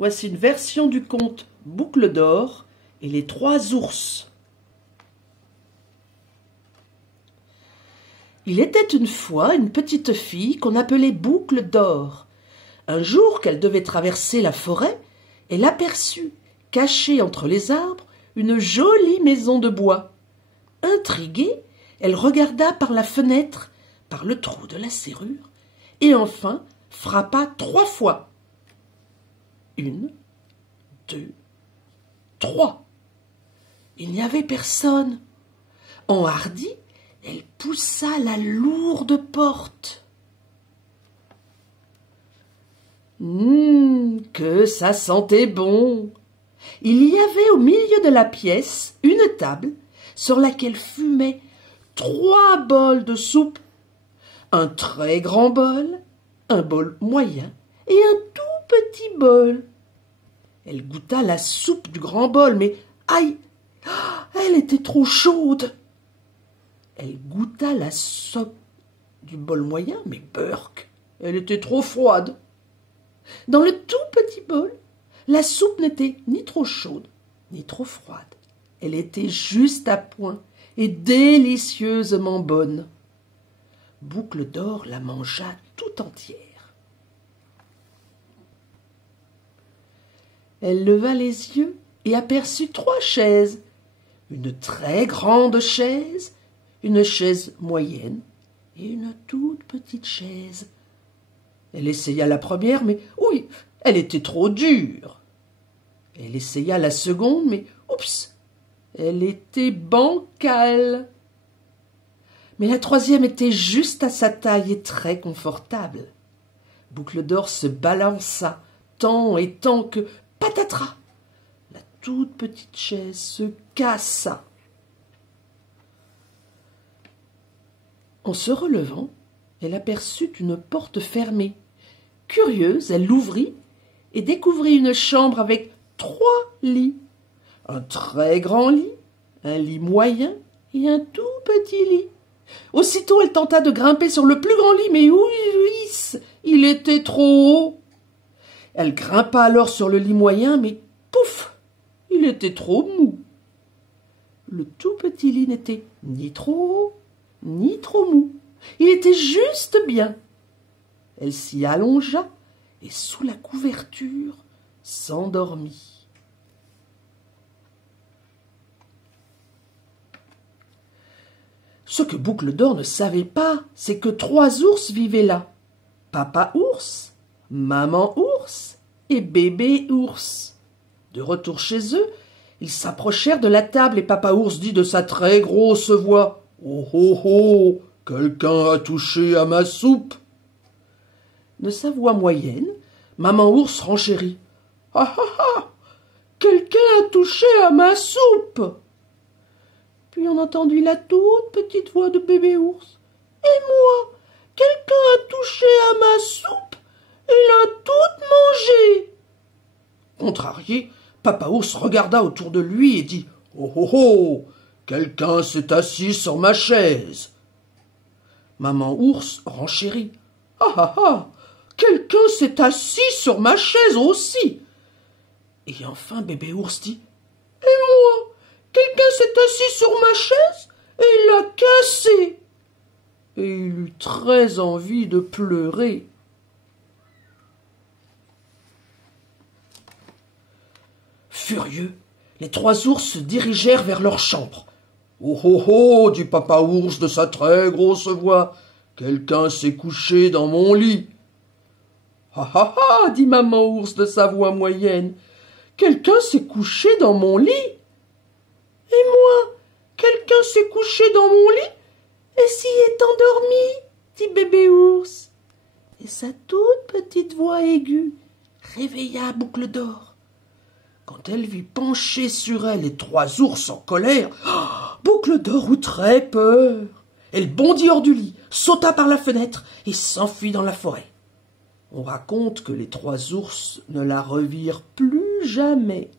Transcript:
Voici une version du conte Boucle d'or et les trois ours. Il était une fois une petite fille qu'on appelait Boucle d'or. Un jour qu'elle devait traverser la forêt, elle aperçut, cachée entre les arbres, une jolie maison de bois. Intriguée, elle regarda par la fenêtre, par le trou de la serrure, et enfin frappa 3 fois. 1, 2, 3. Il n'y avait personne. Enhardie, elle poussa la lourde porte. Que ça sentait bon! Il y avait au milieu de la pièce une table sur laquelle fumaient 3 bols de soupe, un très grand bol, un bol moyen et un tout petit bol. Elle goûta la soupe du grand bol, mais aïe, elle était trop chaude. Elle goûta la soupe du bol moyen, mais burk, elle était trop froide. Dans le tout petit bol, la soupe n'était ni trop chaude, ni trop froide. Elle était juste à point et délicieusement bonne. Boucle d'or la mangea tout entière. Elle leva les yeux et aperçut 3 chaises. Une très grande chaise, une chaise moyenne et une toute petite chaise. Elle essaya la première, mais oui, elle était trop dure. Elle essaya la seconde, mais oups, elle était bancale. Mais la troisième était juste à sa taille et très confortable. Boucle d'or se balança tant et tant que, patatras, la toute petite chaise se cassa. En se relevant, elle aperçut une porte fermée. Curieuse, elle l'ouvrit et découvrit une chambre avec 3 lits. Un très grand lit, un lit moyen et un tout petit lit. Aussitôt, elle tenta de grimper sur le plus grand lit, mais oui, il était trop haut. Elle grimpa alors sur le lit moyen, mais pouf, il était trop mou. Le tout petit lit n'était ni trop haut, ni trop mou. Il était juste bien. Elle s'y allongea et sous la couverture s'endormit. Ce que Boucle d'or ne savait pas, c'est que 3 ours vivaient là. Papa ours, maman ours et bébé ours. De retour chez eux, ils s'approchèrent de la table et Papa ours dit de sa très grosse voix « Oh oh oh, quelqu'un a touché à ma soupe !» De sa voix moyenne, maman ours renchérit « Ah ah ah, quelqu'un a touché à ma soupe !» Puis on entendit la toute petite voix de bébé ours. « Et moi, quelqu'un a touché à ma soupe et l'a toute mangée !» Contrarié, Papa ours regarda autour de lui et dit « Oh oh oh, quelqu'un s'est assis sur ma chaise !» Maman ours renchérit. « Ah ah ah, quelqu'un s'est assis sur ma chaise aussi !» Et enfin bébé ours dit « Et moi, quelqu'un s'est assis sur ma chaise et l'a cassée !» Et il eut très envie de pleurer. Furieux, les 3 ours se dirigèrent vers leur chambre. « Oh oh oh, dit Papa ours de sa très grosse voix, quelqu'un s'est couché dans mon lit. »« Ah ah ah, dit Maman ours de sa voix moyenne, quelqu'un s'est couché dans mon lit. »« Et moi, quelqu'un s'est couché dans mon lit et s'y est endormi, dit bébé ours. » Et sa toute petite voix aiguë réveilla Boucle d'or. Quand elle vit pencher sur elle les 3 ours en colère, Boucle d'or eut très peur. Elle bondit hors du lit, sauta par la fenêtre et s'enfuit dans la forêt. On raconte que les 3 ours ne la revirent plus jamais.